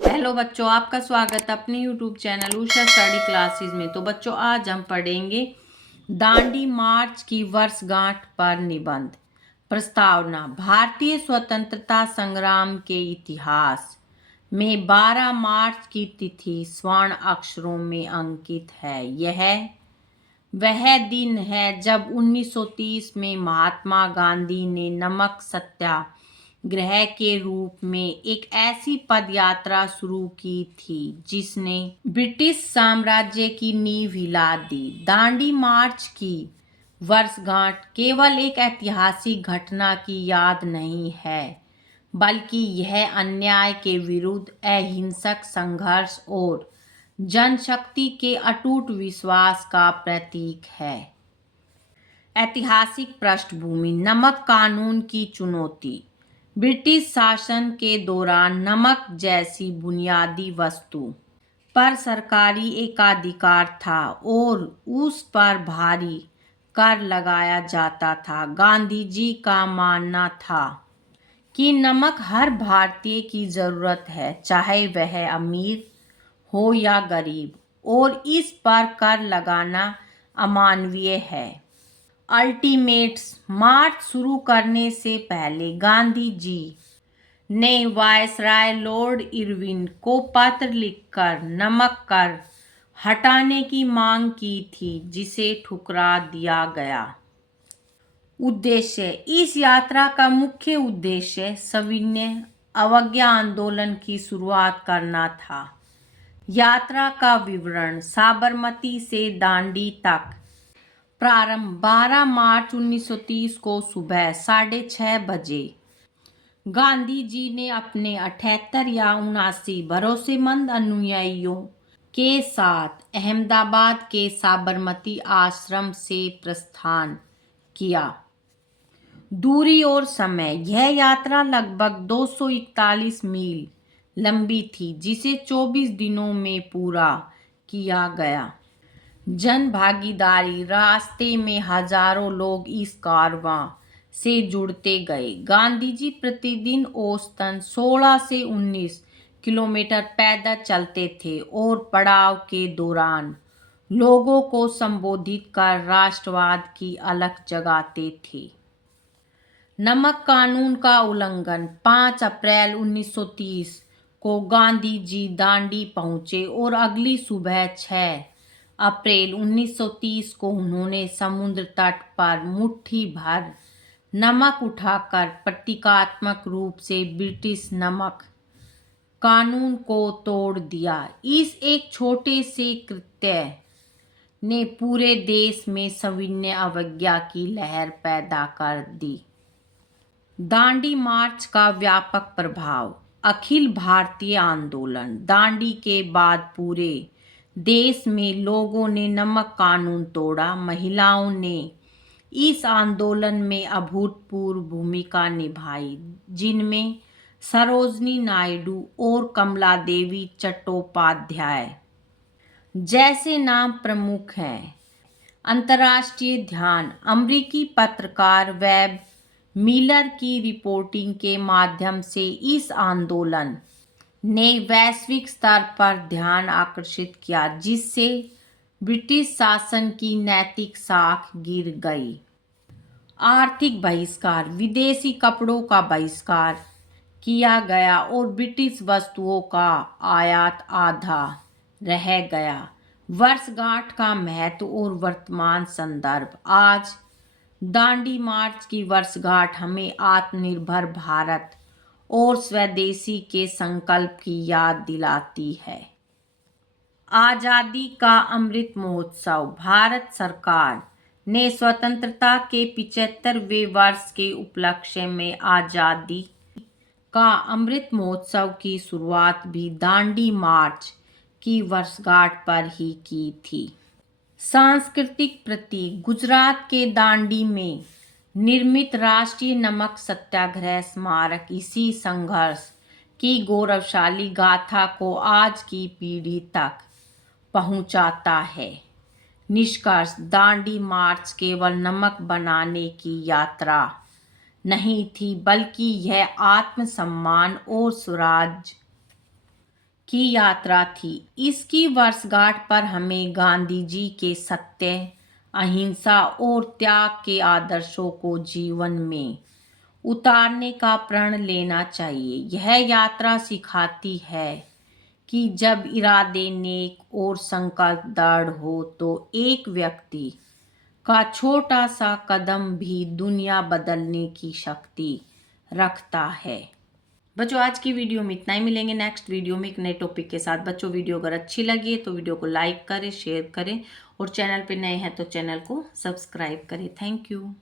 Hello बच्चों, आपका स्वागत है अपने YouTube channel Usha study classes में। तो बच्चों, आज हम पढ़ेंगे दांडी मार्च की वर्षगांठ पर निबंध। प्रस्तावना: भारतीय स्वतंत्रता संग्राम के इतिहास में 12 मार्च की तिथि स्वर्ण अक्षरों में अंकित है। यह वह दिन है जब 1930 में महात्मा गांधी ने नमक सत्याग्रह के रूप में एक ऐसी पदयात्रा शुरू की थी जिसने ब्रिटिश साम्राज्य की नींव हिला दी। दांडी मार्च की वर्षगांठ केवल एक ऐतिहासिक घटना की याद नहीं है, बल्कि यह अन्याय के विरुद्ध अहिंसक संघर्ष और जनशक्ति के अटूट विश्वास का प्रतीक है। ऐतिहासिक पृष्ठभूमि: नमक कानून की चुनौती। ब्रिटिश शासन के दौरान नमक जैसी बुनियादी वस्तु पर सरकारी एकाधिकार था और उस पर भारी कर लगाया जाता था। गांधी जी का मानना था कि नमक हर भारतीय की जरूरत है, चाहे वह अमीर हो या गरीब, और इस पर कर लगाना अमानवीय है। अल्टीमेट्स: मार्च शुरू करने से पहले गांधी जी ने वायसराय लॉर्ड इरविन को पत्र लिखकर नमक कर हटाने की मांग की थी, जिसे ठुकरा दिया गया। उद्देश्य: इस यात्रा का मुख्य उद्देश्य सविनय अवज्ञा आंदोलन की शुरुआत करना था। यात्रा का विवरण: साबरमती से दांडी तक। प्रारंभ: 12 मार्च 1930 को सुबह 6:30 बजे गांधी जी ने अपने 78 या 79 भरोसेमंद अनुयायियों के साथ अहमदाबाद के साबरमती आश्रम से प्रस्थान किया। दूरी और समय: यह यात्रा लगभग 241 मील लंबी थी, जिसे 24 दिनों में पूरा किया गया। जन भागीदारी: रास्ते में हजारों लोग इस कारवां से जुड़ते गए। गांधी जी प्रतिदिन औसतन 16 से 19 किलोमीटर पैदल चलते थे और पड़ाव के दौरान लोगों को संबोधित कर राष्ट्रवाद की अलख जगाते थे। नमक कानून का उल्लंघन: 5 अप्रैल 1930 को गांधी जी दांडी पहुंचे और अगली सुबह 6 अप्रैल 1930 को उन्होंने समुद्र तट पर मुट्ठी भर नमक उठाकर प्रतीकात्मक रूप से ब्रिटिश नमक कानून को तोड़ दिया। इस एक छोटे से कृत्य ने पूरे देश में सविनय अवज्ञा की लहर पैदा कर दी। दांडी मार्च का व्यापक प्रभाव: अखिल भारतीय आंदोलन: दांडी के बाद पूरे देश में लोगों ने नमक कानून तोड़ा। महिलाओं ने इस आंदोलन में अभूतपूर्व भूमिका निभाई, जिनमें सरोजिनी नायडू और कमला देवी चट्टोपाध्याय जैसे नाम प्रमुख हैं। अंतर्राष्ट्रीय ध्यान: अमेरिकी पत्रकार वेब मिलर की रिपोर्टिंग के माध्यम से इस आंदोलन ने वैश्विक स्तर पर ध्यान आकर्षित किया, जिससे ब्रिटिश शासन की नैतिक साख गिर गई। आर्थिक बहिष्कार: विदेशी कपड़ों का बहिष्कार किया गया और ब्रिटिश वस्तुओं का आयात आधा रह गया। वर्षगांठ का महत्व और वर्तमान संदर्भ: आज दांडी मार्च की वर्षगांठ हमें आत्मनिर्भर भारत और स्वदेशी के संकल्प की याद दिलाती है। आजादी का अमृत महोत्सव: भारत सरकार ने स्वतंत्रता के 75वें वर्ष के उपलक्ष्य में आजादी का अमृत महोत्सव की शुरुआत भी दांडी मार्च की वर्षगांठ पर ही की थी। सांस्कृतिक प्रतीक: गुजरात के दांडी में निर्मित राष्ट्रीय नमक सत्याग्रह स्मारक इसी संघर्ष की गौरवशाली गाथा को आज की पीढ़ी तक पहुंचाता है। निष्कर्ष: दांडी मार्च केवल नमक बनाने की यात्रा नहीं थी, बल्कि यह आत्मसम्मान और स्वराज की यात्रा थी। इसकी वर्षगांठ पर हमें गांधी जी के सत्य, अहिंसा और त्याग के आदर्शों को जीवन में उतारने का प्रण लेना चाहिए। यह यात्रा सिखाती है कि जब इरादे नेक और संकल्प दृढ़ हो तो एक व्यक्ति का छोटा सा कदम भी दुनिया बदलने की शक्ति रखता है। बच्चों आज की वीडियो में इतना ही, मिलेंगे नेक्स्ट वीडियो में एक नए टॉपिक के साथ। बच्चों वीडियो अगर अच्छी लगी तो वीडियो को लाइक करें, शेयर करें और चैनल पे नए हैं तो चैनल को सब्सक्राइब करें। Thank you.